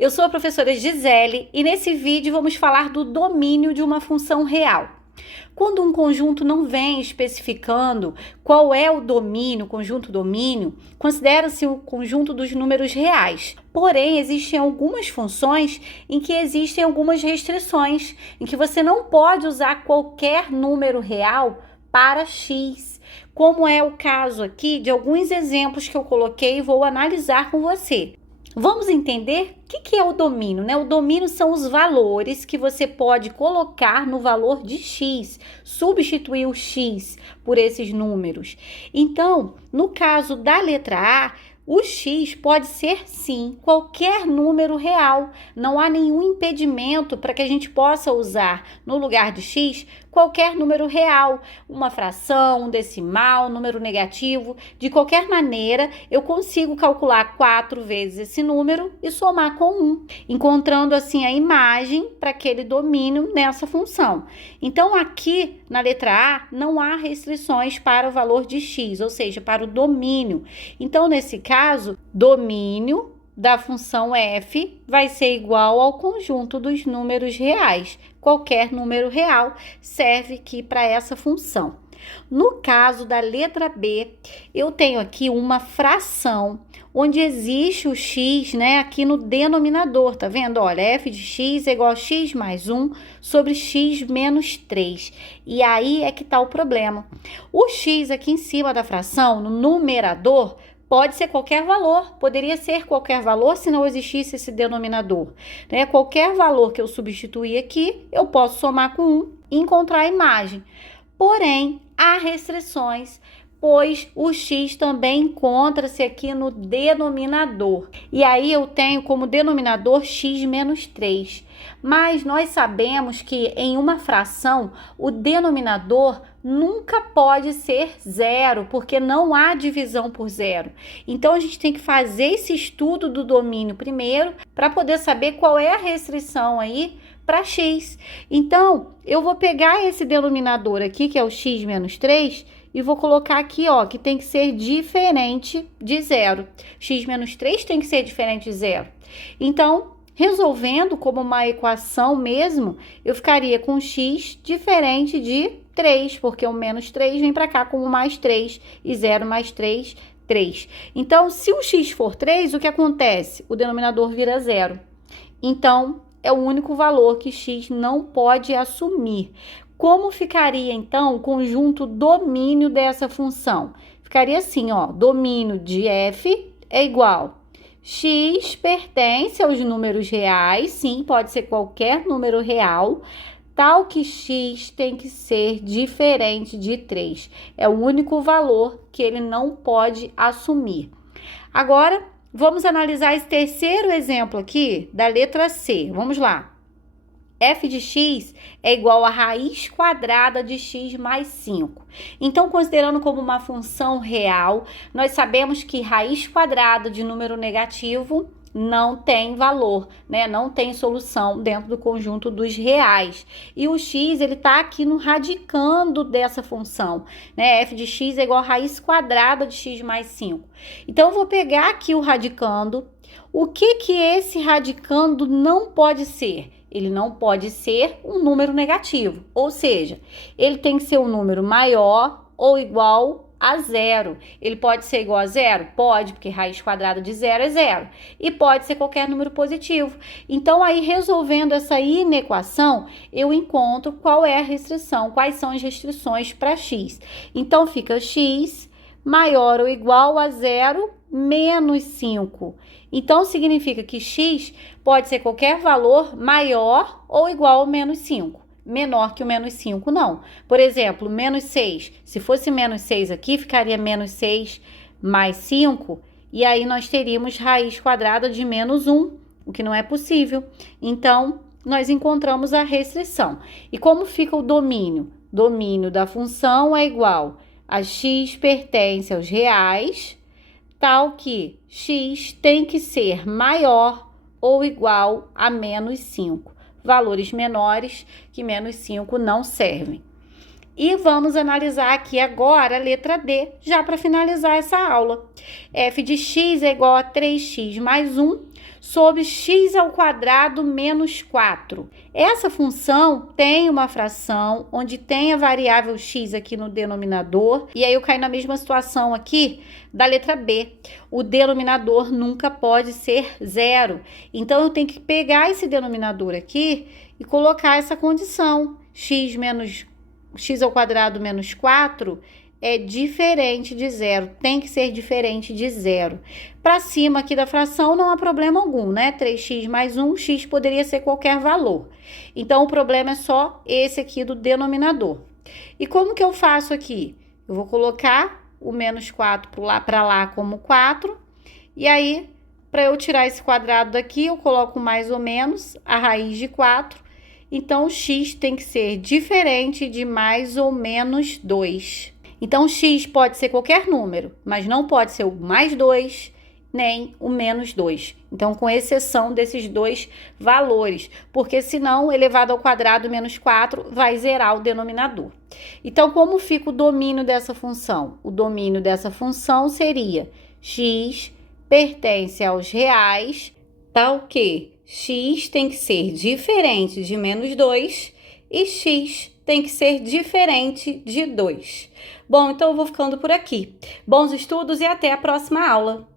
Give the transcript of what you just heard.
Eu sou a professora Gisele e nesse vídeo vamos falar do domínio de uma função real. Quando um conjunto não vem especificando qual é o domínio, o conjunto domínio, considera-se o conjunto dos números reais. Porém, existem algumas funções em que existem algumas restrições, em que você não pode usar qualquer número real para x, como é o caso aqui de alguns exemplos que eu coloquei e vou analisar com você. Vamos entender o que é o domínio, né? O domínio são os valores que você pode colocar no valor de x, substituir o x por esses números. Então, no caso da letra A, o x pode ser, sim, qualquer número real. Não há nenhum impedimento para que a gente possa usar, no lugar de x, qualquer número real, uma fração, um decimal, um número negativo. De qualquer maneira, eu consigo calcular 4 vezes esse número e somar com 1, encontrando assim a imagem para aquele domínio nessa função. Então, aqui na letra A, não há restrições para o valor de x, ou seja, para o domínio. Então, nesse caso, domínio da função f vai ser igual ao conjunto dos números reais. Qualquer número real serve aqui para essa função. No caso da letra B, eu tenho aqui uma fração onde existe o x, né, aqui no denominador, tá vendo? Olha, f de x é igual a x mais 1 sobre x menos 3. E aí é que tá o problema. O x aqui em cima da fração, no numerador, pode ser qualquer valor, poderia ser qualquer valor se não existisse esse denominador, né? Qualquer valor que eu substituir aqui, eu posso somar com 1 e encontrar a imagem. Porém, há restrições, pois o x também encontra-se aqui no denominador. E aí eu tenho como denominador x menos 3. Mas nós sabemos que em uma fração, o denominador nunca pode ser zero, porque não há divisão por zero. Então, a gente tem que fazer esse estudo do domínio primeiro, para poder saber qual é a restrição aí para x. Então, eu vou pegar esse denominador aqui, que é o x menos 3, e vou colocar aqui, ó, que tem que ser diferente de zero. X menos 3 tem que ser diferente de zero. Então, resolvendo como uma equação mesmo, eu ficaria com x diferente de 3, porque o menos 3 vem para cá como mais 3, e 0 mais 3, 3. Então, se o x for 3, o que acontece? O denominador vira zero. Então, é o único valor que x não pode assumir. Como ficaria, então, o conjunto domínio dessa função? Ficaria assim, ó, domínio de f é igual x pertence aos números reais, sim, pode ser qualquer número real, tal que x tem que ser diferente de 3. É o único valor que ele não pode assumir. Agora, vamos analisar esse terceiro exemplo aqui da letra C. Vamos lá. F de x é igual a raiz quadrada de x mais 5. Então, considerando como uma função real, nós sabemos que raiz quadrada de número negativo não tem valor, né? Não tem solução dentro do conjunto dos reais. E o x, ele tá aqui no radicando dessa função, né? F de x é igual a raiz quadrada de x mais 5. Então, eu vou pegar aqui o radicando. O que esse radicando não pode ser? Ele não pode ser um número negativo, ou seja, ele tem que ser um número maior ou igual a zero. Ele pode ser igual a zero? Pode, porque raiz quadrada de zero é zero. E pode ser qualquer número positivo. Então, aí, resolvendo essa inequação, eu encontro qual é a restrição, quais são as restrições para x. Então, fica x maior ou igual a zero menos 5. Então, significa que x pode ser qualquer valor maior ou igual a menos 5. Menor que o menos 5, não. Por exemplo, menos 6. Se fosse menos 6 aqui, ficaria menos 6 mais 5. E aí, nós teríamos raiz quadrada de menos 1, o que não é possível. Então, nós encontramos a restrição. E como fica o domínio? Domínio da função é igual a x pertence aos reais, tal que x tem que ser maior ou igual a menos 5. Valores menores que menos 5 não servem. E vamos analisar aqui agora a letra D, já para finalizar essa aula. F de x é igual a 3x mais 1 sobre x ao quadrado menos 4. Essa função tem uma fração onde tem a variável x aqui no denominador, e aí eu caio na mesma situação aqui da letra B. O denominador nunca pode ser zero. Então, eu tenho que pegar esse denominador aqui e colocar essa condição. X ao quadrado menos 4 é diferente de zero, tem que ser diferente de zero. Para cima aqui da fração não há problema algum, né? 3x mais 1, x poderia ser qualquer valor. Então, o problema é só esse aqui do denominador. E como que eu faço aqui? Eu vou colocar o menos 4 para lá como 4, e aí, para eu tirar esse quadrado daqui, eu coloco mais ou menos a raiz de 4. Então, o x tem que ser diferente de mais ou menos 2. Então, x pode ser qualquer número, mas não pode ser o mais 2, nem o menos 2. Então, com exceção desses dois valores, porque senão, elevado ao quadrado menos 4 vai zerar o denominador. Então, como fica o domínio dessa função? O domínio dessa função seria x pertence aos reais, tal que x tem que ser diferente de menos 2 e x tem que ser diferente de 2. Bom, então eu vou ficando por aqui. Bons estudos e até a próxima aula!